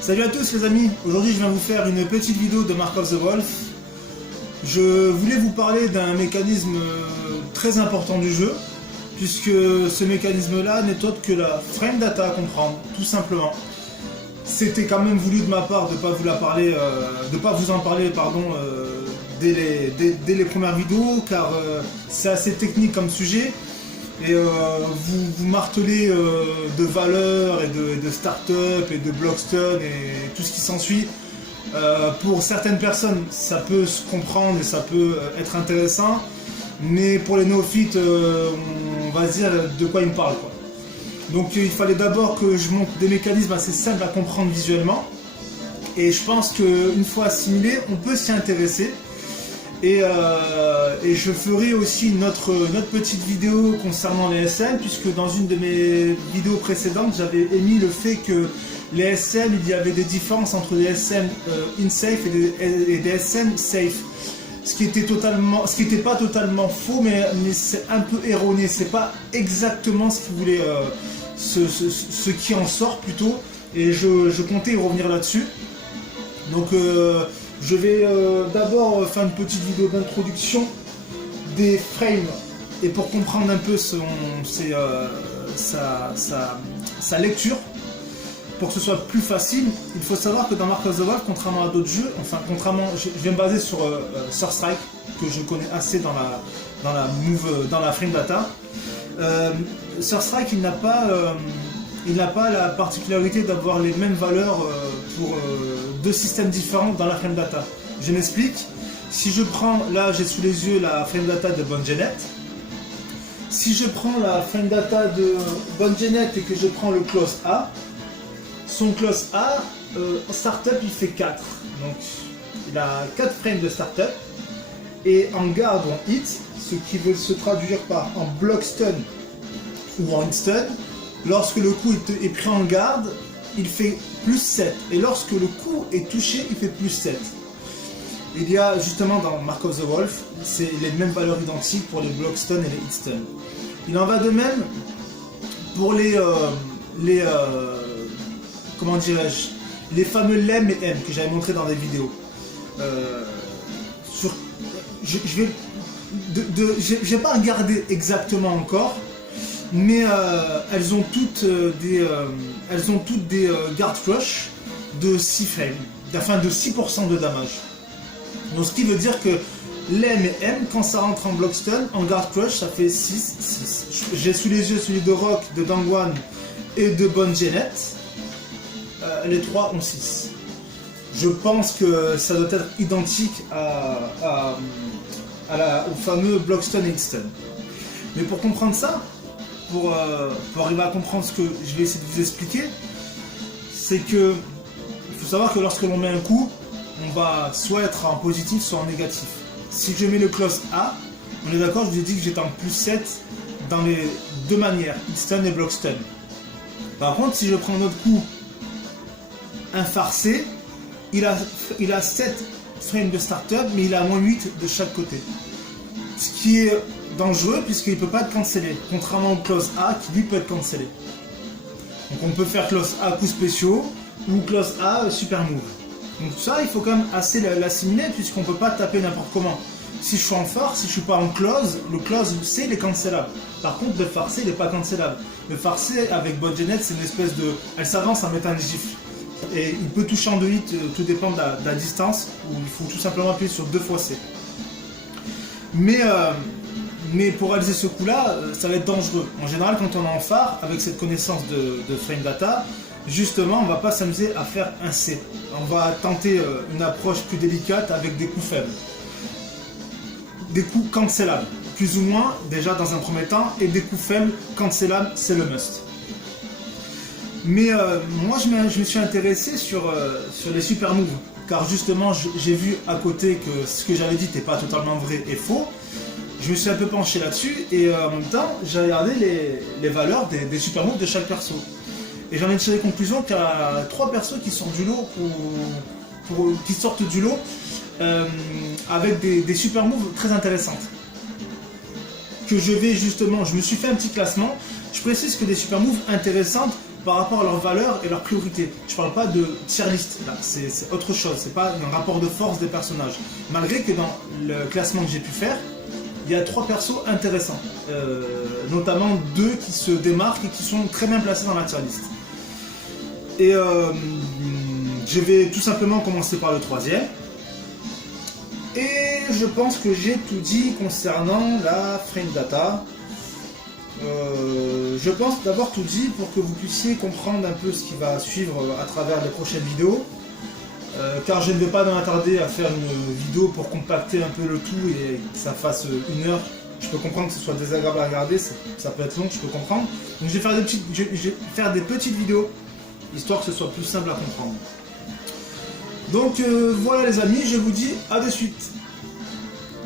Salut à tous les amis, aujourd'hui je viens vous faire une petite vidéo de Mark of the Wolf. Je voulais vous parler d'un mécanisme très important du jeu, puisque ce mécanisme là n'est autre que la frame data à comprendre, tout simplement. C'était quand même voulu de ma part de ne pas vous en parler dès les premières vidéos, car c'est assez technique comme sujet. Et vous martelez de valeurs et de start-up et de Blockstone et tout ce qui s'ensuit. Pour certaines personnes, ça peut se comprendre et ça peut être intéressant, mais pour les néophytes, on va se dire de quoi ils me parlent, quoi. Donc il fallait d'abord que je montre des mécanismes assez simples à comprendre visuellement, et je pense qu'une fois assimilé, on peut s'y intéresser. Et je ferai aussi notre petite vidéo concernant les SM, puisque dans une de mes vidéos précédentes, j'avais émis le fait que les SM, il y avait des différences entre les SM in-safe et des SM safe. Ce qui était pas totalement faux, mais c'est un peu erroné. C'est pas exactement ce qu'il voulait, ce qui en sort plutôt. Et je comptais y revenir là-dessus. Donc je vais d'abord faire une petite vidéo d'introduction des frames, et pour comprendre un peu sa lecture, pour que ce soit plus facile. Il faut savoir que dans Mark of the Wolf, contrairement à d'autres jeux, je vais me baser sur Surstrike, que je connais assez dans la frame data. Surstrike, il n'a pas la particularité d'avoir les mêmes valeurs pour deux systèmes différents dans la frame data. Je m'explique. Si je prends, là j'ai sous les yeux la frame data de Bongenet. Si je prends la frame data de Bongenet et que je prends le clause A, son clause A, en startup il fait 4. Donc il a 4 frames de startup. Et en guard ou en hit, ce qui veut se traduire par en block stun ou en hit stun, lorsque le coup est pris en garde, il fait plus 7. Et lorsque le coup est touché, il fait plus 7. Il y a justement dans Mark of the Wolf, c'est les mêmes valeurs identiques pour les block stun et les hit stun. Il en va de même pour comment dirais-je, les fameux LEM et M que j'avais montré dans des vidéos. Je vais pas regarder exactement encore, mais elles ont toutes des guard crush de 6 frames, enfin de 6% de damage. Donc ce qui veut dire que l'M et M, quand ça rentre en block stun, en guard crush, ça fait 6. J'ai sous les yeux celui de Rock, de Dangwan et de Bongenet. Les trois ont 6. Je pense que ça doit être identique au fameux block stun et hit stun. Mais pour comprendre ça, pour arriver à comprendre ce que je vais essayer de vous expliquer, c'est que il faut savoir que lorsque l'on met un coup, on va soit être en positif, soit en négatif. Si je mets le clause A, on est d'accord, je vous ai dit que j'étais en plus 7 dans les deux manières, hit stun et block stun. Par contre, si je prends un autre coup, un farcé, il a 7 frames de startup, mais il a moins 8 de chaque côté. Ce qui est dangereux puisqu'il ne peut pas être cancellé, contrairement au clause A qui lui peut être cancellé. Donc on peut faire clause A coups spéciaux ou clause A super move. Donc ça il faut quand même assez l'assimiler, puisqu'on ne peut pas taper n'importe comment. Si je suis en farce, si je ne suis pas en close, le close C il est cancellable. Par contre le farcé il n'est pas cancellable. Le farcé avec Bongenet c'est une espèce de... Elle s'avance en mettant un gifle. Et il peut toucher en 2 hits, tout dépend de la distance, où il faut tout simplement appuyer sur 2 fois C. Mais pour réaliser ce coup-là, ça va être dangereux. En général, quand on est en phare, avec cette connaissance de frame data, justement, on ne va pas s'amuser à faire un C. On va tenter une approche plus délicate avec des coups faibles. Des coups cancellables, plus ou moins, déjà dans un premier temps, et des coups faibles, cancellables, c'est le must. Mais moi je me suis intéressé sur les super moves, car justement j'ai vu à côté que ce que j'avais dit n'était pas totalement vrai et faux. Je me suis un peu penché là-dessus, et en même temps j'ai regardé les valeurs des super moves de chaque perso. Et j'en ai tiré conclusion qu'il y a 3 persos qui sortent du lot, avec des super moves très intéressantes. Que je me suis fait un petit classement. Je précise que des super moves intéressantes, par rapport à leurs valeurs et leurs priorités. Je parle pas de tier list, là, c'est autre chose, c'est pas un rapport de force des personnages. Malgré que dans le classement que j'ai pu faire, il y a 3 persos intéressants, notamment 2 qui se démarquent et qui sont très bien placés dans la tier list. Et je vais tout simplement commencer par le 3e. Et je pense que j'ai tout dit concernant la frame data. Je pense d'avoir tout dit pour que vous puissiez comprendre un peu ce qui va suivre à travers les prochaines vidéos. Car je ne vais pas m'attarder à faire une vidéo pour compacter un peu le tout et que ça fasse 1 heure. Je peux comprendre que ce soit désagréable à regarder, ça peut être long, je peux comprendre. Donc je vais faire des petites vidéos, histoire que ce soit plus simple à comprendre. Donc voilà les amis, je vous dis à de suite.